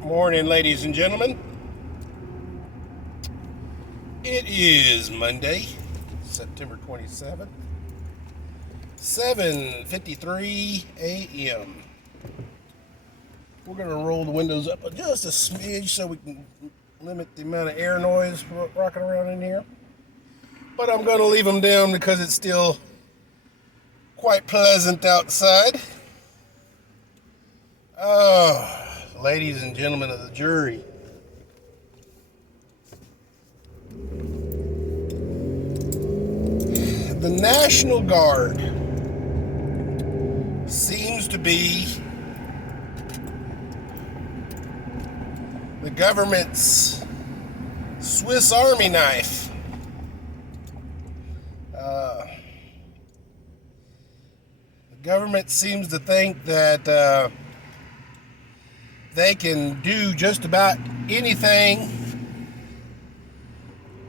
Morning, ladies and gentlemen. It is Monday, September 27th, 7:53 a.m. We're going to roll the windows up just a smidge so we can limit the amount of air noise rocking around in here. But I'm going to leave them down because it's still quite pleasant outside. Ladies and gentlemen of the jury, the National Guard seems to be the government's Swiss Army knife. The government seems to think that they can do just about anything,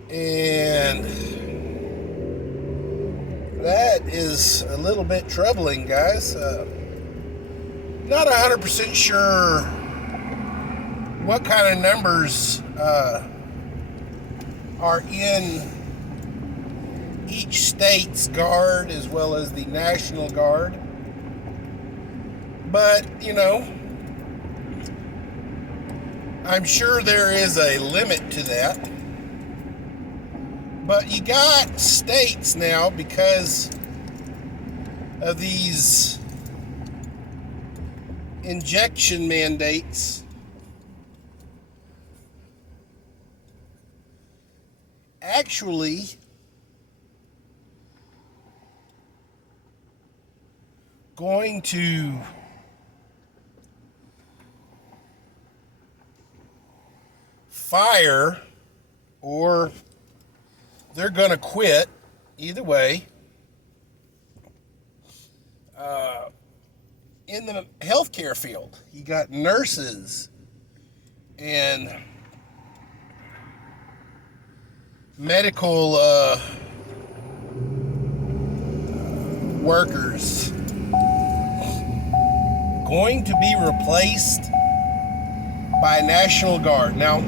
and that is a little bit troubling, guys. Not 100% sure what kind of numbers are in each state's guard as well as the National Guard. But, I'm sure there is a limit to that. But you got states now, because of these injection mandates, actually going to fire, or they're going to quit, either way, in the healthcare field. You got nurses and medical workers going to be replaced by National Guard. Now,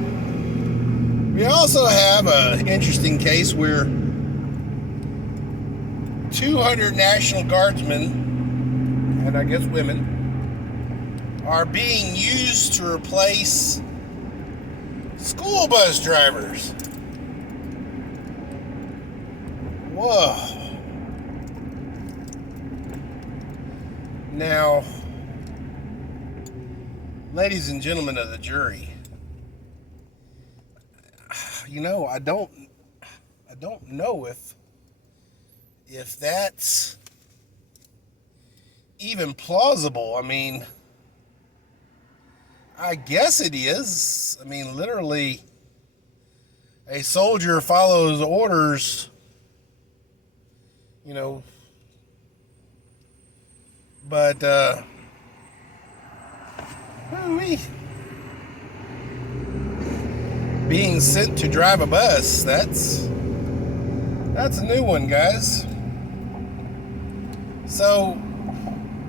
we also have an interesting case where 200 National Guardsmen, and I guess women, are being used to replace school bus drivers. Whoa. Now, ladies and gentlemen of the jury, I don't know if that's even plausible. I mean, I guess it is. I mean, literally, a soldier follows orders, but being sent to drive a bus, that's a new one, guys. So,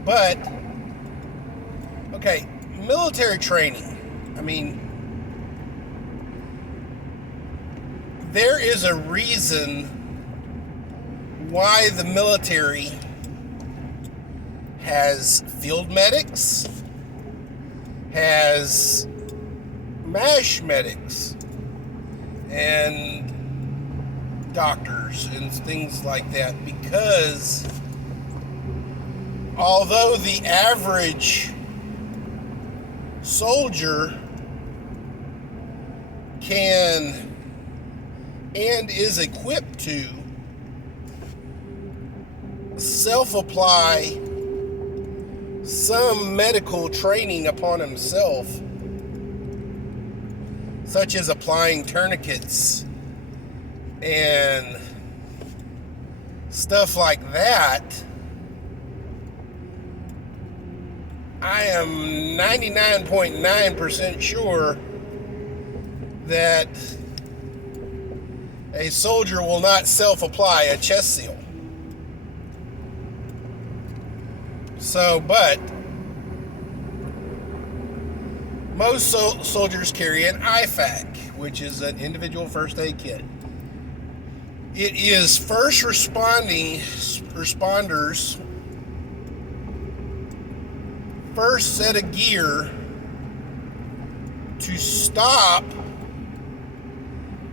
but okay, military training. I mean, there is a reason why the military has field medics, has MASH medics, and doctors and things like that, because although the average soldier can and is equipped to self-apply some medical training upon himself, such as applying tourniquets and stuff like that, I am 99.9% sure that a soldier will not self-apply a chest seal. So, but Most soldiers carry an IFAK, which is an individual first aid kit. It is first responders' first set of gear to stop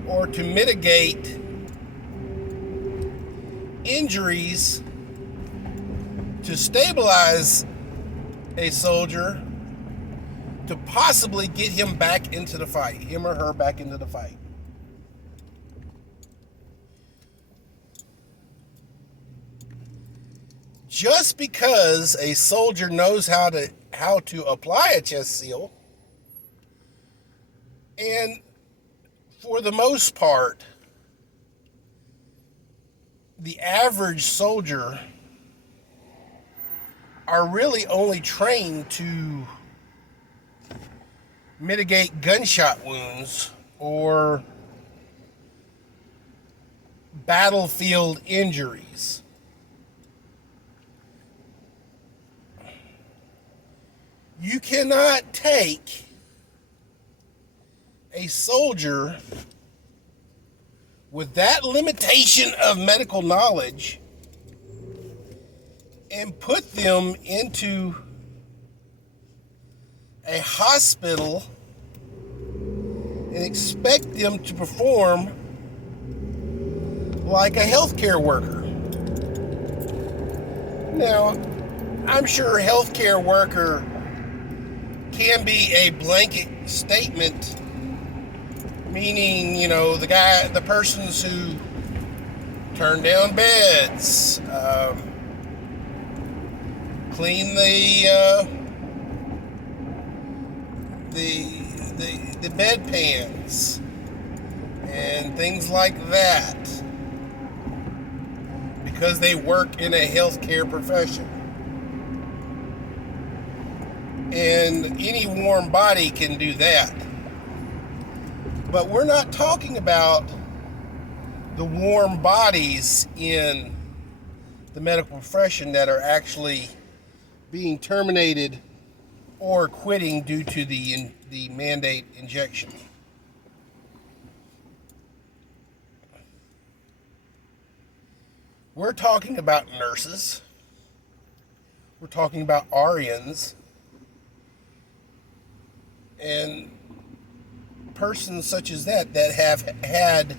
or to mitigate injuries, to stabilize a soldier, to possibly get him back into the fight, him or her back into the fight. Just because a soldier knows how to apply a chest seal, and for the most part, the average soldier are really only trained to mitigate gunshot wounds or battlefield injuries. You cannot take a soldier with that limitation of medical knowledge and put them into a hospital and expect them to perform like a healthcare worker. Now, I'm sure healthcare worker can be a blanket statement, meaning, the persons who turn down beds, clean the bedpans and things like that, because they work in a healthcare profession. And any warm body can do that. But we're not talking about the warm bodies in the medical profession that are actually being terminated or quitting due to the mandate injection. We're talking about nurses. We're talking about RNs and persons such as that have had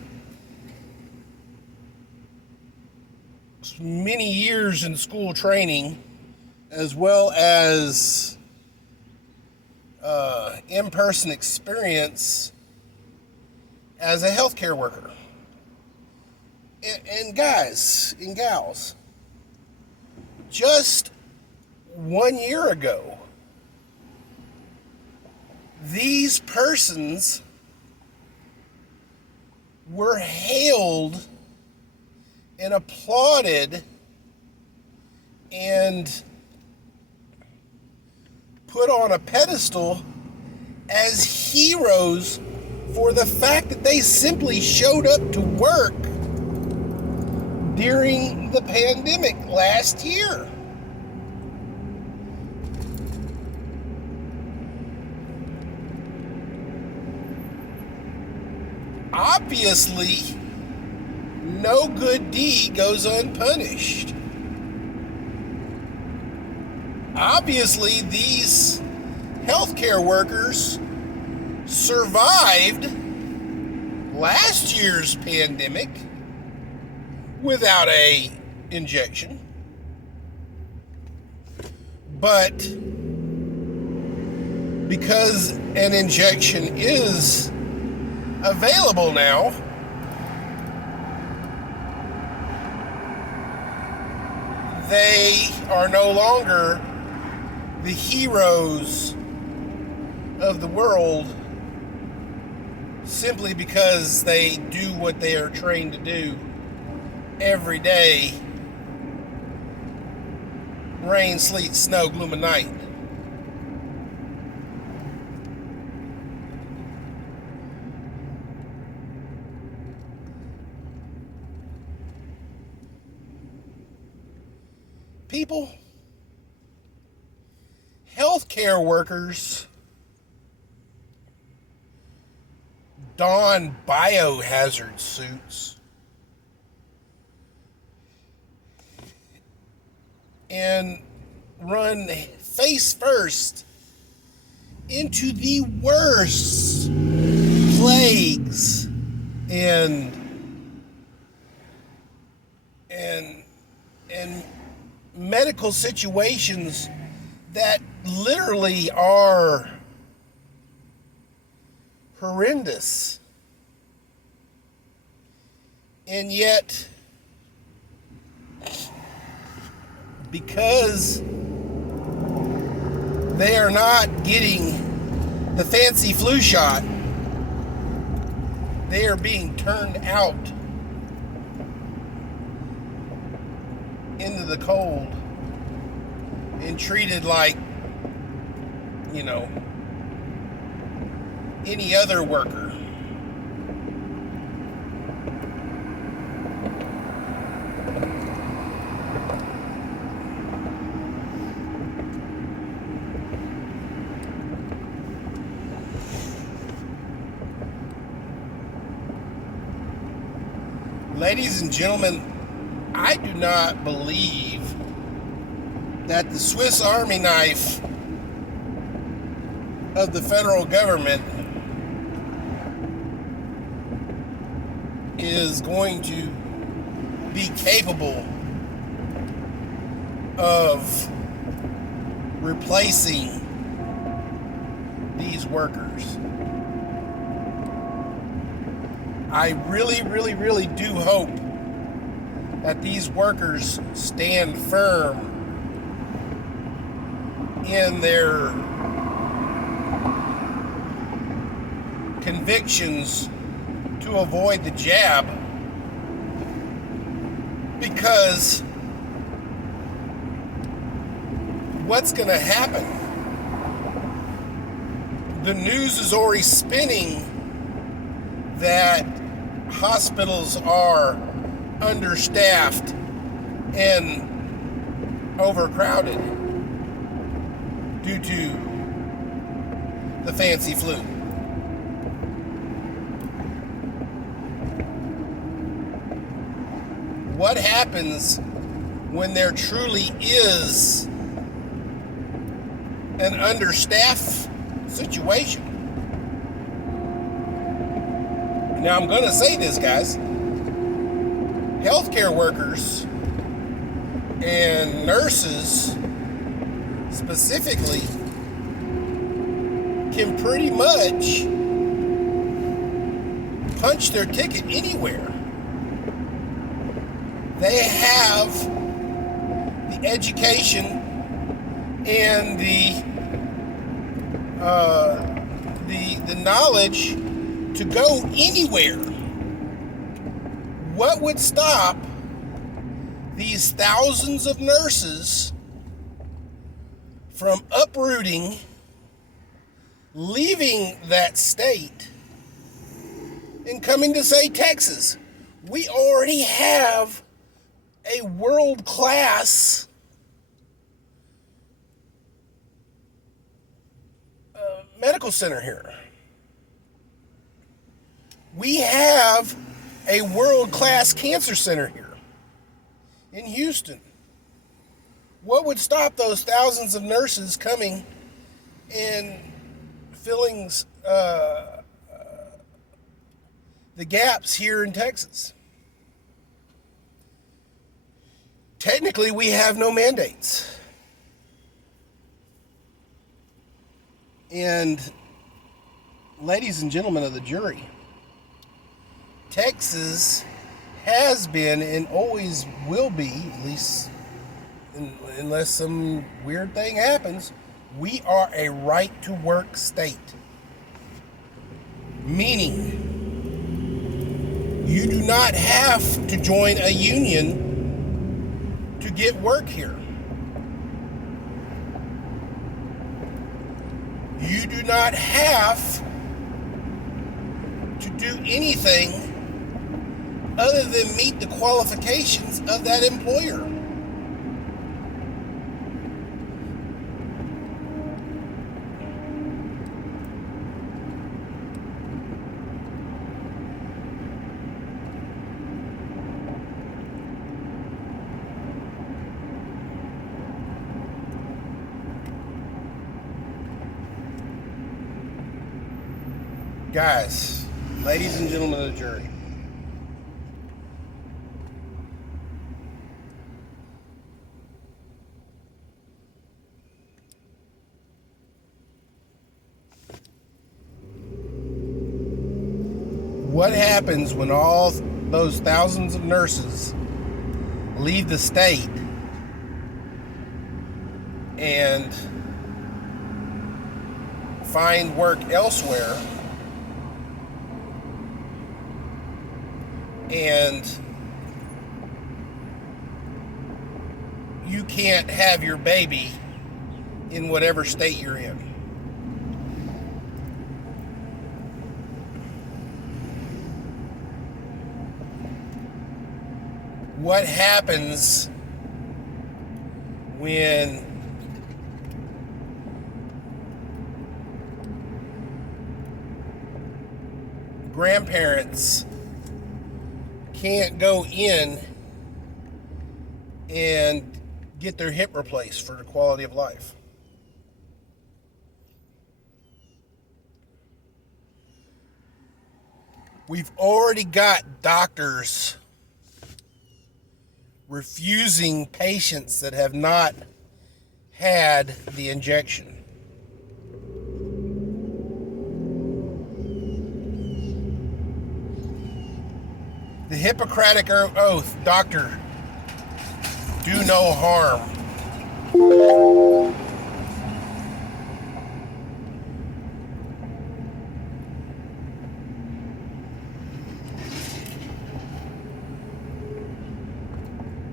many years in school training, as well as in-person experience as a healthcare worker. And guys and gals, just 1 year ago, these persons were hailed and applauded and put on a pedestal as heroes for the fact that they simply showed up to work during the pandemic last year. Obviously, no good deed goes unpunished. Obviously, these healthcare workers survived last year's pandemic without a injection. But because an injection is available now, they are no longer the heroes of the world simply because they do what they are trained to do every day, rain, sleet, snow, gloom, and night. People, healthcare workers don biohazard suits and run face first into the worst plagues and medical situations that literally are horrendous. And yet, because they are not getting the fancy flu shot, they are being turned out into the cold and treated like, any other worker. Ladies and gentlemen, I do not believe that the Swiss Army knife of the federal government is going to be capable of replacing these workers. I really, really, really do hope that these workers stand firm in their convictions to avoid the jab, because what's going to happen? The news is already spinning that hospitals are understaffed and overcrowded due to the fancy flu. What happens when there truly is an understaffed situation? Now, I'm going to say this, guys. Healthcare workers and nurses specifically can pretty much punch their ticket anywhere. They have the education and the knowledge to go anywhere. What would stop these thousands of nurses from uprooting, leaving that state, and coming to, say, Texas? We already have a world-class medical center here. We have a world-class cancer center here in Houston. What would stop those thousands of nurses coming and filling the gaps here in Texas? Technically, we have no mandates. And ladies and gentlemen of the jury, Texas has been and always will be, at least unless some weird thing happens, we are a right-to-work state. Meaning, you do not have to join a union to get work here. You do not have to do anything other than meet the qualifications of that employer. Guys, ladies and gentlemen of the jury, what happens when all those thousands of nurses leave the state and find work elsewhere, and you can't have your baby in whatever state you're in? What happens when grandparents can't go in and get their hip replaced for the quality of life? We've already got doctors refusing patients that have not had the injection. The Hippocratic Oath, doctor, do no harm.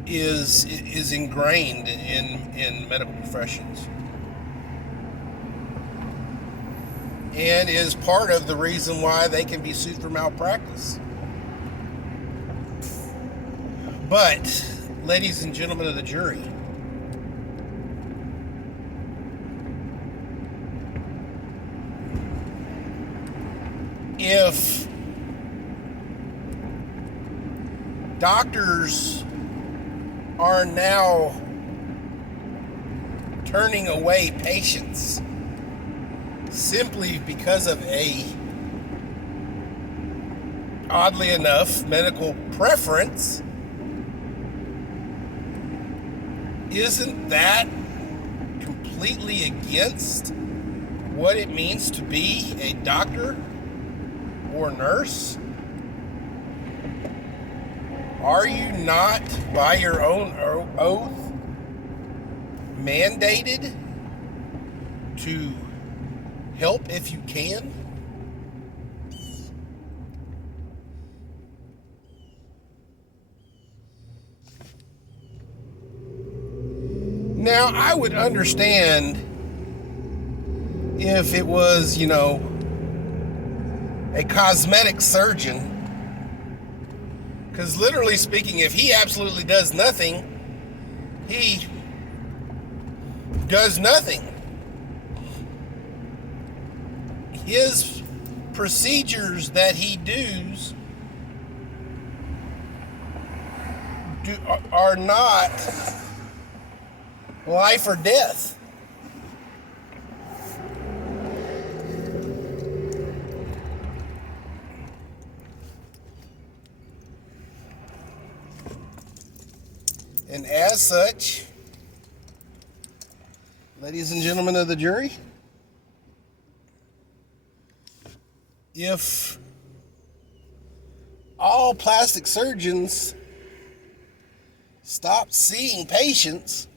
Is ingrained in medical professions, and is part of the reason why they can be sued for malpractice. But, ladies and gentlemen of the jury, if doctors are now turning away patients simply because of a, oddly enough, medical preference, isn't that completely against what it means to be a doctor or nurse? Are you not, by your own oath, mandated to help if you can? Now, I would understand if it was, a cosmetic surgeon. Because literally speaking, if he absolutely does nothing, he does nothing. His procedures that he does are not life or death. And as such, ladies and gentlemen of the jury, if all plastic surgeons stopped seeing patients,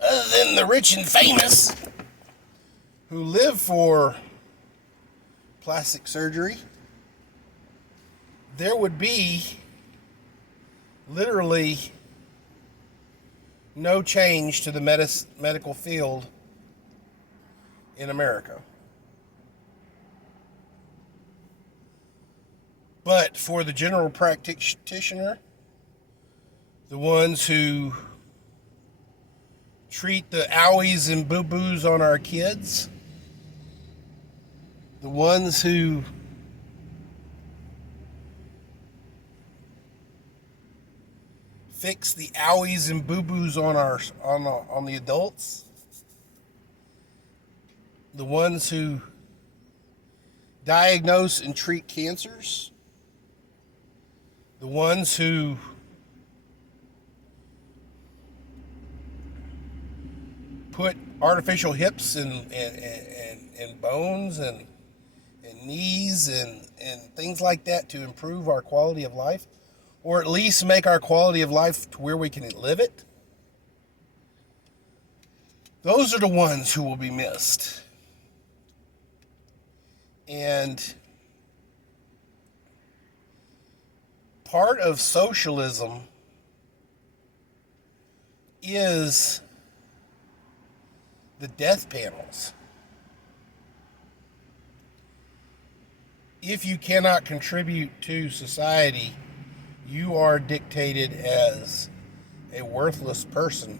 other than the rich and famous who live for plastic surgery, there would be literally no change to the medical field in America. But for the general practitioner, the ones who treat the owies and boo-boos on our kids, the ones who fix the owies and boo-boos on the adults, the ones who diagnose and treat cancers, the ones who put artificial hips and bones and knees and things like that to improve our quality of life, or at least make our quality of life to where we can live it. Those are the ones who will be missed. And part of socialism is the death panels. If you cannot contribute to society, you are dictated as a worthless person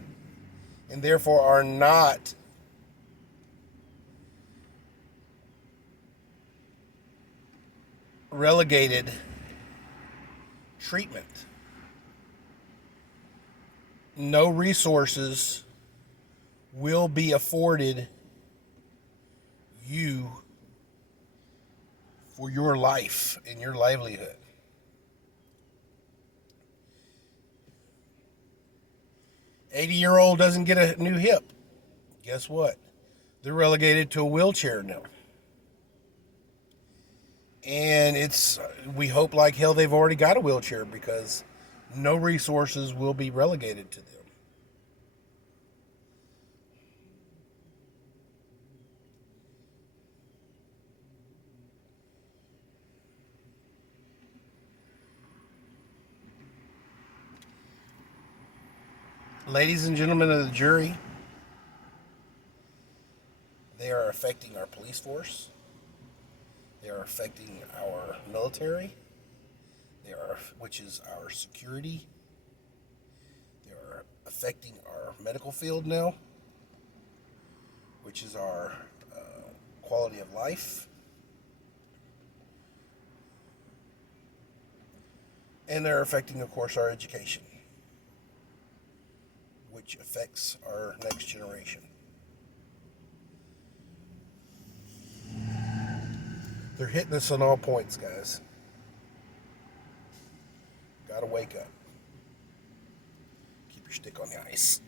and therefore are not relegated treatment. No resources will be afforded you for your life and your livelihood. An 80-year-old doesn't get a new hip. Guess what? They're relegated to a wheelchair now. And we hope like hell they've already got a wheelchair, because no resources will be relegated to them. Ladies and gentlemen of the jury, they are affecting our police force. They are affecting our military, which is our security. They are affecting our medical field now, which is our quality of life. And they're affecting, of course, our education, which affects our next generation. They're hitting us on all points, guys. Gotta wake up. Keep your stick on the ice.